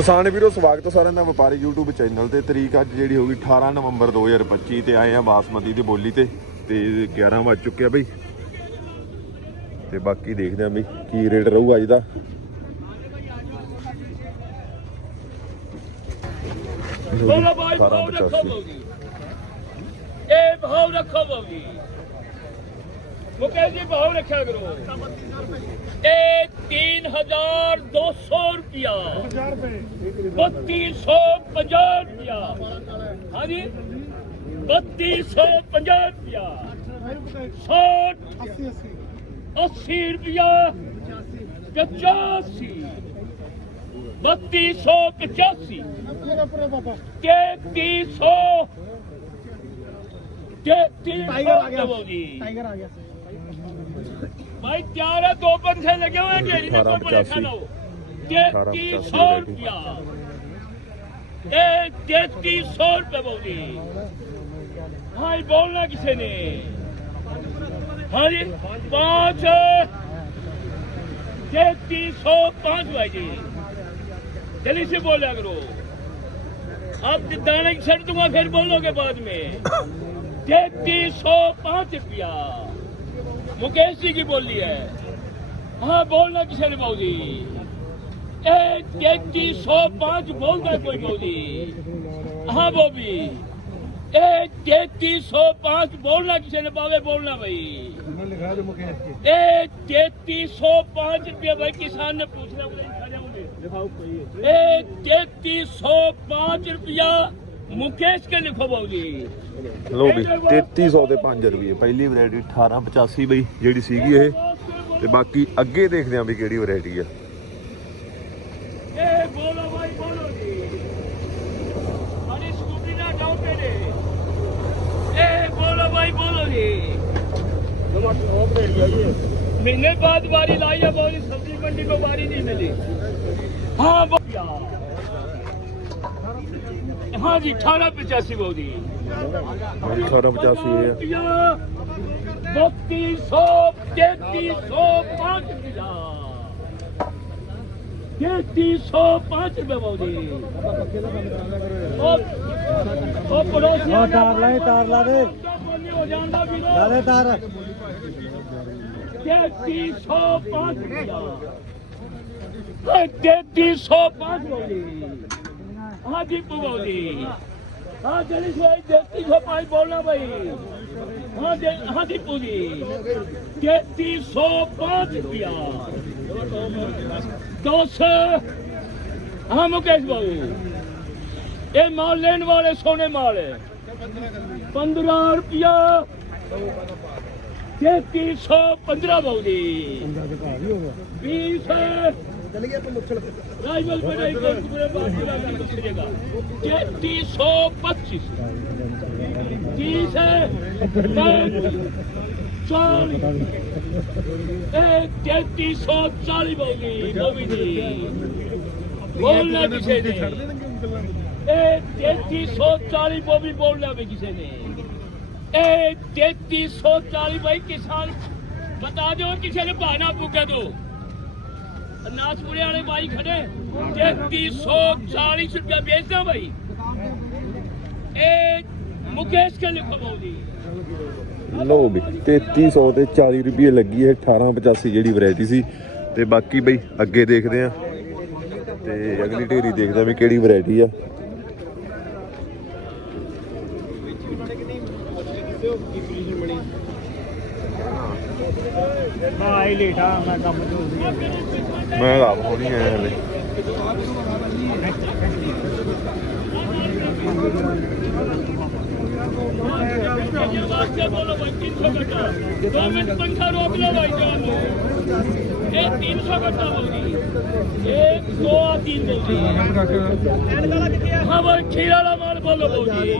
ਕਿਸਾਨ ਵੀਰੋ ਸਵਾਗਤ ਹੈ ਸਾਰਿਆਂ ਦਾ ਵਪਾਰੀ YouTube ਚੈਨਲ ਤੇ। ਤਰੀਕ ਅੱਜ ਜਿਹੜੀ ਹੋਗੀ 18 ਨਵੰਬਰ 2025 ਤੇ ਆਏ ਆ ਬਾਸਮਤੀ ਦੀ ਬੋਲੀ ਤੇ ਤੇ 11 ਵਜ ਚੁੱਕਿਆ ਬਈ। ਤੇ ਬਾਕੀ ਦੇਖਦੇ ਆ ਬਈ ਕੀ ਰੇਟ ਰਹੂਗਾ ਅੱਜ ਦਾ। ਬੋਲੋ ਭਾਈ ਭਾਉ ਰੱਖੋ ਬੋਗੀ। ਇਹ ਭਾਉ ਰੱਖੋ ਬੋਗੀ। मुकेश जी भाव रखा करो ए तीन हजार दो सौ रुपया बत्तीस सौ पंजाह रुपया हाँ जी बत्तीस सौ पंजाह रुपया साठ अस्सी रुपया पचासी बत्तीस सौ पचासी तैतीस सौ तैतीस टाइगर आ गया सौ जी टाइगर आ गया भाई चार है दो पंखे लगे हुए हैं डेरी में अठारह को बड़े पचासी। खा लो अठारह तैतीस पचासी सौ रेडी। रुपया ए तैतीस सौ रुपये बोली हाँ ये बोलना किसी ने हाँ जी पाँच तैतीस सौ पाँच भाई जी जल्दी से बोला करो अब दाने की शर्त दूंगा फिर बोलोगे बाद में तैतीस सौ पाँच रुपया मुकेश जी की बोली है हाँ बोलना किसी ने बोली ए तैतीस सौ पाँच बोलता है कोई बोली हाँ बोबी ए तैतीस सौ पाँच बोलना किसी ने बाबे बोलना भाई ए तैतीस सौ पाँच रुपया भाई किसान ने पूछना बोले खा जाऊंगे ए तैतीस सौ पाँच रुपया ਮੁਕੇਸ਼ ਕੇ ਲਿਖੋ ਬਾਊ ਜੀ। ਲੋ ਵੀ 3300 ਦੇ 5 ਰੁਪਏ। ਪਹਿਲੀ ਵੈਰਾਈਟੀ 1885 ਬਈ ਜਿਹੜੀ ਸੀਗੀ ਇਹ। ਤੇ ਬਾਕੀ ਅੱਗੇ ਦੇਖਦੇ ਆਂ ਵੀ ਕਿਹੜੀ ਵੈਰਾਈਟੀ ਆ। ਇਹ ਬੋਲੋ ਬਾਈ ਬੋਲੋ ਜੀ। ਅਰੇ ਸਕੂਟਰੀ ਨਾ ਡਾਊਨ ਪੇ ਦੇ ਇਹ ਬੋਲੋ ਬਾਈ ਬੋਲੋ ਜੀ। ਟਮਾਟਰ ਉਹ ਭੇਜ ਗਿਆ ਜੀ ਮਹੀਨੇ ਬਾਅਦ ਵਾਰੀ ਲਾਈ ਆ ਬੋਲੀ ਸਬਜ਼ੀ ਮੰਡੀ ਕੋ ਵਾਰੀ ਨਹੀਂ ਮਿਲੀ। ਹਾਂ ਬੋਲਿਆ ਹਾਂਜੀ 1885 ਬੋਦੀ 1885 ਹੈ। 3205 3305 ਰੁਪਏ ਬੋਦੀ ਉਹ ਉਹ ਪੜੋਸੀਆਂ ਦਾ ਤਾਰ ਲੈ ਤਾਰ ਲਾ ਦੇ। ਹੋ ਜਾਂਦਾ ਵੀਰੋ। ਲਾ ਦੇ ਤਾਰ। 3305 ਰੁਪਏ 3305 ਬੋਦੀ से तैतीस सौ पाँच बोलना भाई हाँ दे हाँ दीपू जी तैतीस सौ पाँच रुपया दो सौ हाँ मुकेश बाबू ये माल लेने वाले सोने माल है पंद्रह रुपया तैतीस सौ पंद्रह बौदी बीस राइवल पे नहीं कोई पूरे बाकी लगा कर दीजिएगा तैतीस सौ पच्चीस तीस है चालीस तैतीस सौ चालीस बौदी बौदी जी बोलना किसी ने तैतीस सौ चालीस वो भी बोलना भी किसी ने ए तैतीस सौ चालीस भाई किसान बता दो किसी ने बहाना पुगा दो ਨਾਥਪੁਰੇ ਵਾਲੇ ਬਾਈ ਖੜੇ। ਜੇ 340 ਰੁਪਏ ਵੇਚਦਾ ਬਾਈ। ਇਹ ਮੁਕੇਸ਼ ਕੇ ਲਈ ਕਮਾਉਂਦੀ ਲੋ ਵੀ 3300 ਤੇ 40 ਰੁਪਏ ਲੱਗੀ ਹੈ 1885 ਜਿਹੜੀ ਵੈਰਾਈਟੀ ਸੀ। ਤੇ ਬਾਕੀ ਬਈ ਅੱਗੇ ਦੇਖਦੇ ਆ ਤੇ ਅਗਲੀ ਢੇਰੀ ਦੇਖਦਾ ਵੀ ਕਿਹੜੀ ਵੈਰਾਈਟੀ ਆ। ਮੈਂ ਆਈ ਮੈਂ ਕੰਮ ਤੋਂ ਮੈਂ ਤਾਂ ਆਪ ਹੋਣੀ ਆਇਆ ਹਲੇ वास्ते बोलो भाई तीन सौ कट्टा दो मिनट पंखा रोक लो भाई जान ये तीन सौ कट्टा होगी एक दो तीन बोली हाँ भाई खीर वाला माल बोलो बोली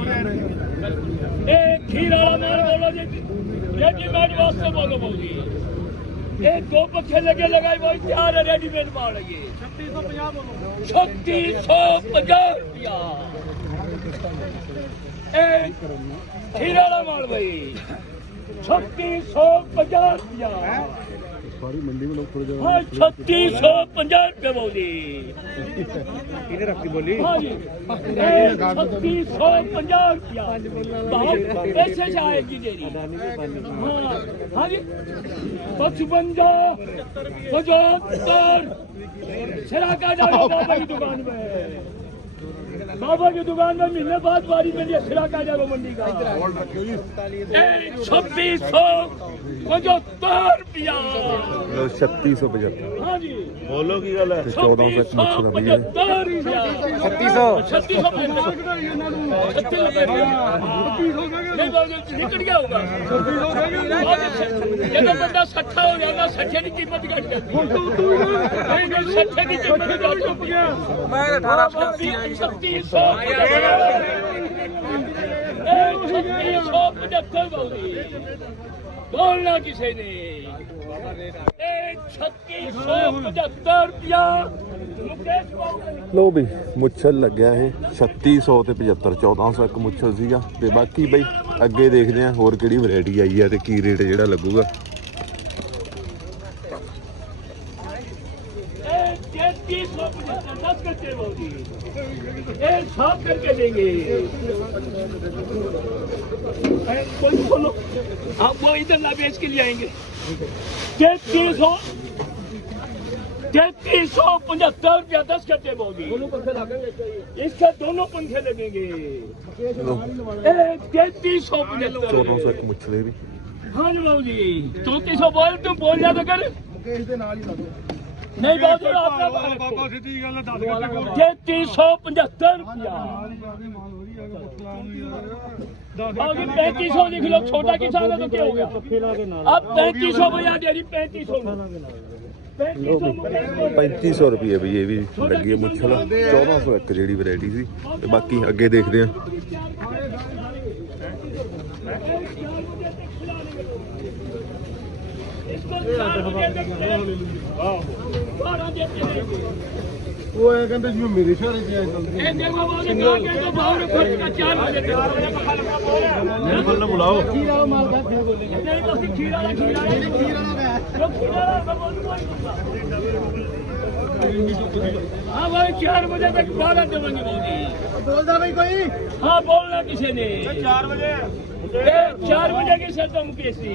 ए खीर वाला माल बोलो जी रेडीमेड वास्ते बोलो बोली ये दो पक्षे लगे लगाए भाई चार है रेडीमेड माल है ये छत्तीस सौ पचास रुपया ए खीर वाला माल भाई छत्तीस सौ पचास रुपया हाँ छत्तीस सौ पंजाह रुपये बोली ਇਹਨੇ ਰੱਖੀ ਬੋਲੀ हाँ जी छत्तीस सौ पंजाह रुपया बहुत ऐसे से आएगी देरी हाँ हाँ जी पचपंजा पचहत्तर सिराका डालो बाबा की दुकान में बाबा की दुकान में महीने बाद बारी मिली है सिराका डालो मंडी का छब्बीस सौ पचहत्तर रुपया ਲੋ 3675 हाँ जी ਬੋਲੋ ਕੀ ਗੱਲ ਹੈ 1400 ਇੱਕ ਮੁੱਛ ਦਾ ਬਈ ਇਹ। 3600 छत्तीस सौ छत्तीस नहीं बाबू निकल गया होगा ਜਦੋਂ ਬੰਦਾ ਸੱਠਾ ਹੋ ਗਿਆ ਨਾ ਸੱਠੇ ਦੀ ਕੀਮਤ ਘਟ ਜਾਂਦੀ ਨਹੀਂ ਨਹੀਂ ਸੱਠੇ ਦੀ ਕੀਮਤ ਘਟ ਚੁੱਕ ਗਿਆ ਮੈਂ 18 3600 3675 ਬੋਲੀ ਬੋਲਣਾ ਕਿਸੇ ਨੇ ਇਹ 3675 ਰੁਪਿਆ ਮੁਕੇਸ਼ ਬਾਬੂ ਲੋ ਵੀ, ਮੁੱਛਲ ਲੱਗਿਆ ਇਹ। 3600 ਤੇ 75 1400 ਇੱਕ ਮੁੱਛਲ ਸੀਗਾ। ਤੇ ਬਾਕੀ ਬਈ, ਅੱਗੇ ਦੇਖਦੇ ਆ ਹੋਰ ਕਿਹੜੀ ਵੈਰਾਈਟੀ ਆਈ ਆ ਤੇ ਕੀ ਰੇਟ ਜਿਹੜਾ ਲੱਗੂਗਾ। آپ وہ ادھر لا بیچ کے لیے آئیں گے تینتیس سو تینتیس سو پچہتر روپیہ دس کا ٹیب ہوگی اس کے دونوں پنکھے لگیں گے تینتیس سو پچہتر ہاں جناب جی, جی، چونتیس سو بول، تم بول جاتا کر۔ ਨਹੀਂ ਬਾਬੂ ਆਪਣਾ ਬਾਬਾ ਸਿੱਧੀ ਗੱਲ ਦੱਸ ਜੇ 375 ਰੁਪਿਆ ਬਾਬੂ 3500 ਲਿਖ ਲਓ ਛੋਟਾ ਕਿਸਾਨ ਦਾ ਕੀ ਹੋ ਗਿਆ? ਆ 3500 ਬਜਾ ਡੇਰੀ 3500 3500 ਰੁਪਏ ਵੀ ਇਹ ਵੀ ਲੱਗੀ ਮੁੱਛਲ 1400 ਇੱਕ ਜਿਹੜੀ ਵੈਰਾਈਟੀ ਸੀ ਤੇ ਬਾਕੀ ਅੱਗੇ ਦੇਖਦੇ ਆ। ਉਹ ਇਹ ਕਹਿੰਦੇ ਜਿਵੇਂ ਮੇਰੇ ਸ਼ਹਿਰੇ ਚ ਆਏ ਚੱਲਦੇ ਇਹ ਦੇਖੋ ਬਾਬੇ ਗਾ ਕੇ ਤਾਂ ਬਾਹਰ ਖਰਚ ਦਾ ਚਾਰ ਵਜੇ ਤੇ ਮੇਰੇ ਫੱਲ ਬੁਲਾਓ। ਖੀਰਾ ਵਾਲਾ ਮਾਲ ਦਾ ਫੇਰ ਬੋਲੇਗਾ ਨਹੀਂ ਤੁਸੀਂ ਖੀਰਾ ਵਾਲਾ ਖੀਰਾ ਵਾਲਾ। ਖੀਰਾ ਵਾਲਾ ਉਹ ਖੀਰਾ ਵਾਲਾ ਬੋਲ ਕੋਈ ਗੁੱਸਾ ਹਾਂ ਬਾਈ 4 ਵਜੇ ਤੱਕ ਬਾਹਰ ਦੇਵਾਂਗੇ ਬਾਬੇ ਬੋਲਦਾ ਬਈ ਕੋਈ? ਹਾਂ ਬੋਲਣਾ ਕਿਸੇ ਨੇ। 4 ਵਜੇ। 4 ਵਜੇ ਕਿਸੇ ਤੋਂ ਮੁਕੇਸੀ।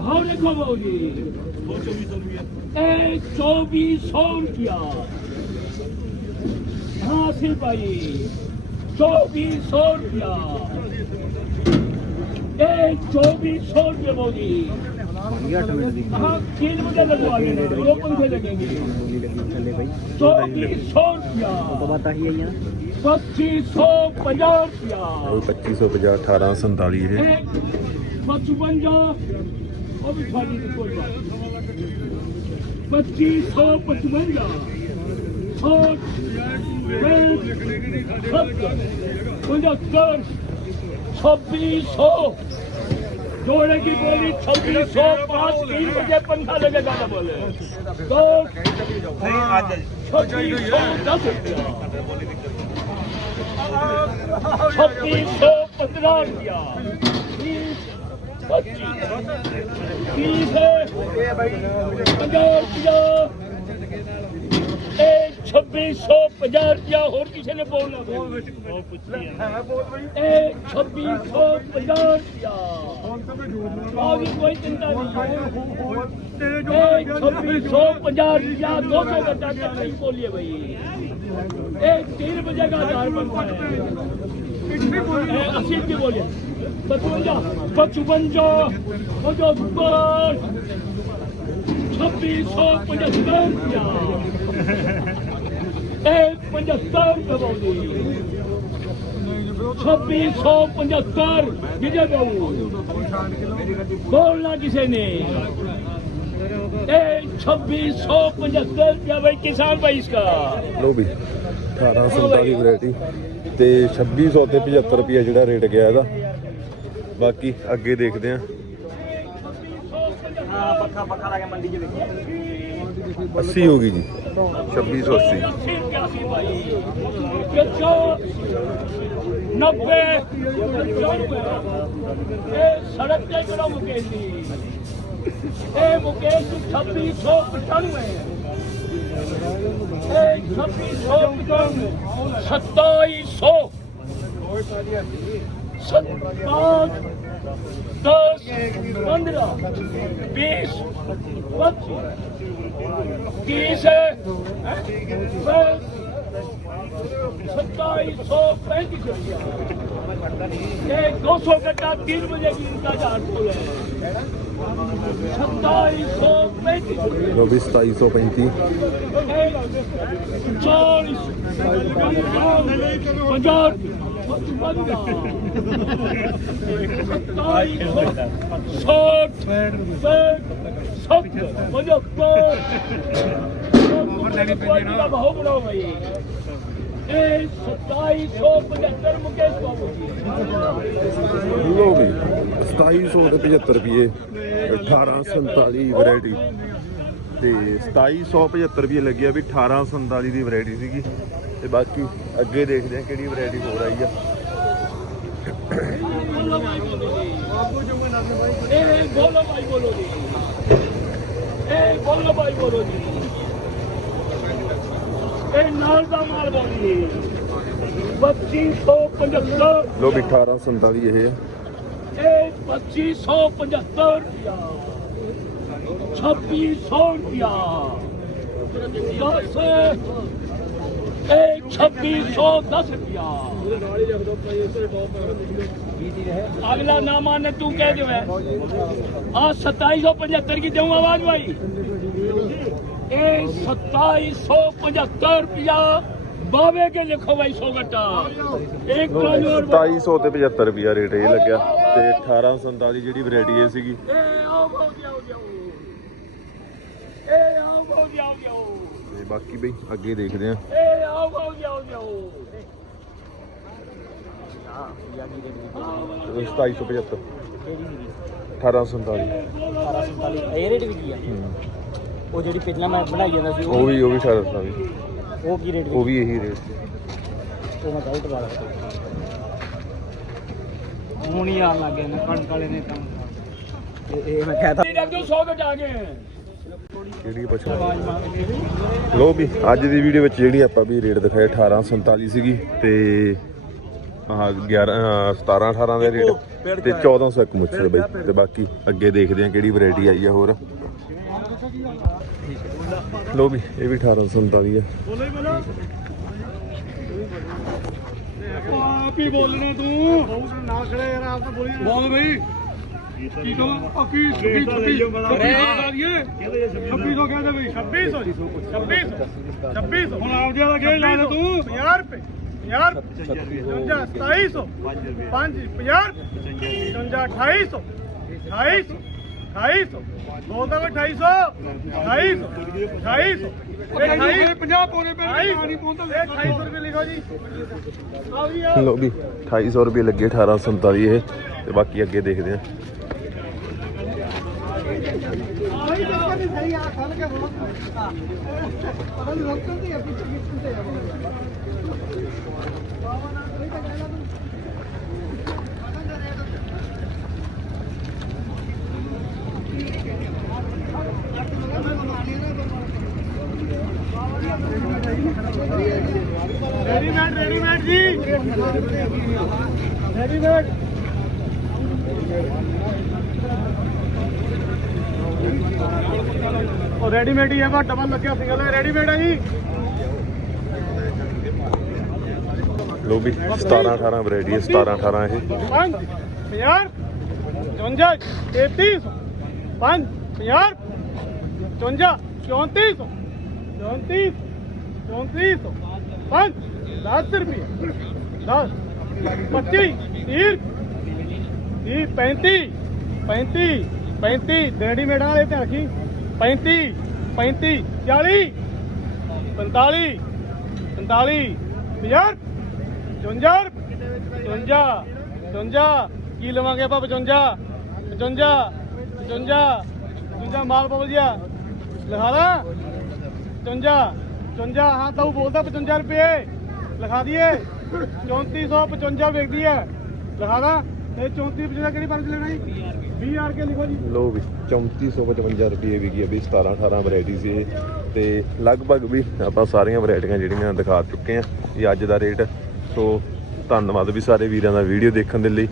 भाव देखो भाव जी चौबीस सौ रुपया हाँ सिर भाई चौबीस सौ रुपया चौबीस सौ रुपये भाव जी हाँ तीन बजे लगवा लेना दो पंखे लगेंगे चौबीस सौ रुपया ਪੱਚੀ ਸੌ ਪੰਜਾਹ ਰੁਪਇਆ 2550 1847 ਇਹ 55 ਉਹ ਵੀ ਖਾਲੀ ਤੇ ਕੋਈ ਬਾਤ 2555 ਸੋਚ पंजहत्तर छब्बीस सौ जोड़े की बोली छब्बीस सौ पाँच तीन बजे पंखा लगेगा ना बोले तो छब्बीस सौ दस छब्बीस सौ पंद्रह रुपया 30 ਹੈ ਪੰਜਾਬ ਪੰਜਾਬ ਇਹ 2650 ਰੁਪਿਆ ਹੋਰ ਕਿਸੇ ਨੇ ਬੋਲਣਾ ਇਹ 2650 ਰੁਪਿਆ ਆਹ ਕੋਈ ਚਿੰਤਾ ਨਹੀਂ 2650 ਰੁਪਿਆ 200 ਦਾ ਟਾਟਾ ਨਹੀਂ ਬੋਲੀਏ ਭਾਈ ਇਹ 3 ਵਜੇ ਦਾ 1000 ਬਣਦਾ ਹੈ। ਅਸੀਂ ਕੀ ਬੋਲੀਏ। ਬਤਵੰਜਾ ਪਚਵੰਜਾ ਉਹਦਾ ਗੁੱਬਰ 2675 ਰੁਪਿਆ ਇਹ 75 ਦਵਾਉਂਦੀ 2675 ਵਿਜੇ ਬਾਬੂ ਬੋਲਣਾ ਕਿਸੇ ਨੇ ਇਹ 2675 ਰੁਪਿਆ ਬਈ ਕਿਸਾਨ ਭਾਈ ਇਸਕਾ ਲੋ ਤੇ 2675 ਰੁਪਿਆ ਜਿਹੜਾ ਰੇਟ ਗਿਆ ਬਾਕੀ ਅੱਗੇ ਦੇਖਦੇ ਆਂ ਹਾਂ ਪੱਖਾ ਪੱਖਾ ਲਾ ਕੇ ਮੰਡੀ ਚ ਹੋ ਗਈ ਜੀ 2680 90 ਇਹ ਸੜਕ ਤੇ ਕਿਹੜਾ ਮੁਕੇਸ਼ ਜੀ ਇਹ ਮੁਕੇਸ਼ 2695 ਹੈ ਇਹ 2695 2700 पाँच दस पंद्रह बीस पच्चीस तीस है बस सत्ताईस सौ पैंतीस रुपया एक दो सौ कट्टा तीन बजे की इनका चार फूल है सत्ताईस सौ पैंतीस रुपया ਲੋ ਵੀ 2735 चालीस पचास ਬਹੁਤ ਬੜਾ ਹੋਈ ਇਹ 2775 ਮੁਕੇਸ਼ ਬਾਬੂ ਜੀ ਲੋ ਵੀ 2775 ਰੁਪਏ 1847 ਵੈਰਾਈਟੀ ਤੇ 2775 ਰੁਪਏ ਲੱਗਿਆ ਵੀ 1847 ਦੀ ਵੈਰਾਈਟੀ ਸੀਗੀ। ਤੇ ਬਾਕੀ ਅੱਗੇ ਦੇਖਦੇ ਆ ਕਿਹੜੀ ਵੈਰਾਈਟੀ ਹੋਰ ਆਈ ਆ। ਬਾਬੂ ਜੀ ਮੈਂ ਬੋਲੋ ਭਾਈ ਬੋਲੋ ਜੀ ਇਹ ਨਾਲ ਦਾ ਮਾਲ ਬੋਲੀ 2575 ਲੋ ਵੀ ਇਹ ਆ ਰੁਪਿਆ। 2600 ਰੁਪਿਆ ਇਹ 2610 ਅਗਲਾ ਨਾ माने तू कह जो है आज सताईस सौ पचहत्तर की जाऊँ आवाज भाई ए सताईस ਕੇ ਲਿਖੋ ਬਾਈ 100 ਗੱਟਾ। 1 ਕਿਲੋ ਰੁਪਿਆ ਰੇਟ ਇਹ ਲੱਗਿਆ। ਤੇ 1847 ਜਿਹੜੀ ਵੈਰਾਈਟੀ ਸੀਗੀ। ਇਹ ਆਓ ਆਓ ਆਓ ਆਓ। ਇਹ ਆਓ ਆਓ ਆਓ। ਬਾਕੀ ਬਈ ਅੱਗੇ ਦੇਖਦੇ ਆ ਏ ਆਓ ਆਓ ਜਾਓ ਜਾਓ ਆ ਯਾਨੀ ਦੇ 2775 1847 1847 ਇਹ ਰੇਟ ਵੀ ਕੀ ਆ? ਉਹ ਜਿਹੜੀ ਪਹਿਲਾਂ ਮੈਂ ਬਣਾਈ ਜਾਂਦਾ ਸੀ ਉਹ ਵੀ ਉਹ ਵੀ 1847 ਉਹ ਕੀ ਰੇਟ ਉਹ ਵੀ? ਇਹੀ ਰੇਟ ਉਹ ਮੈਂ ਡਾਊਟ ਵਾਲਾ ਹੁਣ ਹੀ ਆਣ ਲੱਗੇ ਨੇ ਕਣਕ ਵਾਲੇ ਨੇ ਕੰਮ ਇਹ ਮੈਂ ਕਹਤਾ ਇਹ ਰੱਖ ਦਿਓ 100 ਤੇ ਜਾ ਕੇ। ਕਿਹੜੀ ਪੁੱਛਣਾ ਲੋ ਵੀ ਅੱਜ ਦੀ ਵੀਡੀਓ ਵਿੱਚ ਜਿਹੜੀ ਆਪਾਂ ਵੀ ਰੇਟ ਦਿਖਾਇਆ 1847 ਸੀਗੀ ਤੇ ਆਹ 11 ਅਹ 17 18 ਦਾ ਰੇਟ ਤੇ 1401 ਮੁੱਛਲ ਬਈ। ਤੇ ਬਾਕੀ ਅੱਗੇ ਦੇਖਦੇ ਆ ਕਿਹੜੀ ਵੈਰਾਈਟੀ ਆਈ ਆ ਹੋਰ। ਲੋ ਵੀ ਇਹ ਵੀ 1847 ਆ। ਆਪ ਹੀ ਬੋਲਣਾ ਤੂੰ। ਨਾ ਖੜੇ ਯਾਰ ਆਪ ਤਾਂ ਬੋਲੀ ਬੋਲ ਬਈ। ਕੀ ਕੋ ਅਕੀ 26 26 26 ਤੋਂ ਕਹਿੰਦੇ ਬਈ 2600 26 2600 ਹੁਣ ਆਪ ਜ਼ਿਆਦਾ ਕਿਹ ਲਾ ਦੇ ਤੂੰ? 50 ਰੁਪਏ। 50 2700 5 50 5800 2800 2800 ਬੋਲਦਾ ਵੇ 2800 2800 2800 ਇਹ 50 ਪੌਣੇ ਪੈ ਨਹੀਂ ਪਹੁੰਚਦਾ। 2800 ਰੁਪਏ ਲਿਖੋ ਜੀ। ਆਓ ਜੀ ਆਓ। ਲੋ ਵੀ 2800 ਰੁਪਏ ਲੱਗੇ 1847 ਇਹ ਤੇ ਬਾਕੀ ਅੱਗੇ ਦੇਖਦੇ ਆ ਆਹੀ ਤਾਂ ਨਹੀਂ ਸਹੀ ਆ ਖਲ ਕੇ ਹੁਣ ਪਤਾ ਨਹੀਂ ਰੋਕਣ ਤੇ ਪਿੱਛੇ ਕਿੱਥੇ ਤੇ ਰੈਡੀਮੇਡ ਰੈਡੀਮੇਡ ਜੀ। ਰੈਡੀਮੇਡ ਉਹ ਰੈਡੀਮੇਡ ਹੀ ਹੈ ਵਾ ਡਬਲ ਲੱਗਿਆ ਸਿੰਗਲ ਹੈ ਰੈਡੀਮੇਡ ਹੈ ਜੀ। ਲੋ ਵੀ 17 18 ਵੈਰਾਈਟੀ ਹੈ 17 18 ਇਹ। 5 50 55 33 5 50 55 34 34 34 5 10 ਰੁਪਏ 10 25 30 30 35 35 35 ਰੈਡੀਮੇਡ ਵਾਲੇ ਤੇ ਰੱਖੀ। 35 35 40 45 45 50 54 55 55 ਕੀ ਲਵਾਂਗੇ ਆਪਾਂ 55 55 55 55 ਮਾਲ ਬੋਲ ਬਬਲੀਆ ਲਿਖਾ ਲਾ। 55 55 ਹਾਂ ਤਾਊ ਬੋਲਦਾ 55 ਰੁਪਏ। ਲਿਖਾ ਦਈਏ। 3455 ਵੇਖਦੀ ਹੈ। ਲਿਖਾ ਦਾ ਇਹ 3455 ਕਿਹੜੀ ਬਣ ਲੈਣਾ ਜੀ? 20 ਆਰ ਕੇ ਲਿਖੋ ਜੀ। ਲੋ ਵੀ 3455 ਰੁਪਏ ਵਿਕੀ ਹੈ ਵੀ 17 18 ਵੈਰਾਈਟੀ ਸੀ ਇਹ। ਤੇ ਲਗਭਗ ਵੀ ਆਪਾਂ ਸਾਰੀਆਂ ਵੈਰਾਈਟੀਆਂ ਜਿਹੜੀਆਂ ਦਿਖਾ ਚੁੱਕੇ ਆ ਇਹ ਅੱਜ ਦਾ ਰੇਟ ਸੋ ਧੰਨਵਾਦ ਵੀ ਸਾਰੇ ਵੀਰਾਂ ਦਾ ਵੀਡੀਓ ਦੇਖਣ ਦੇ ਲਈ।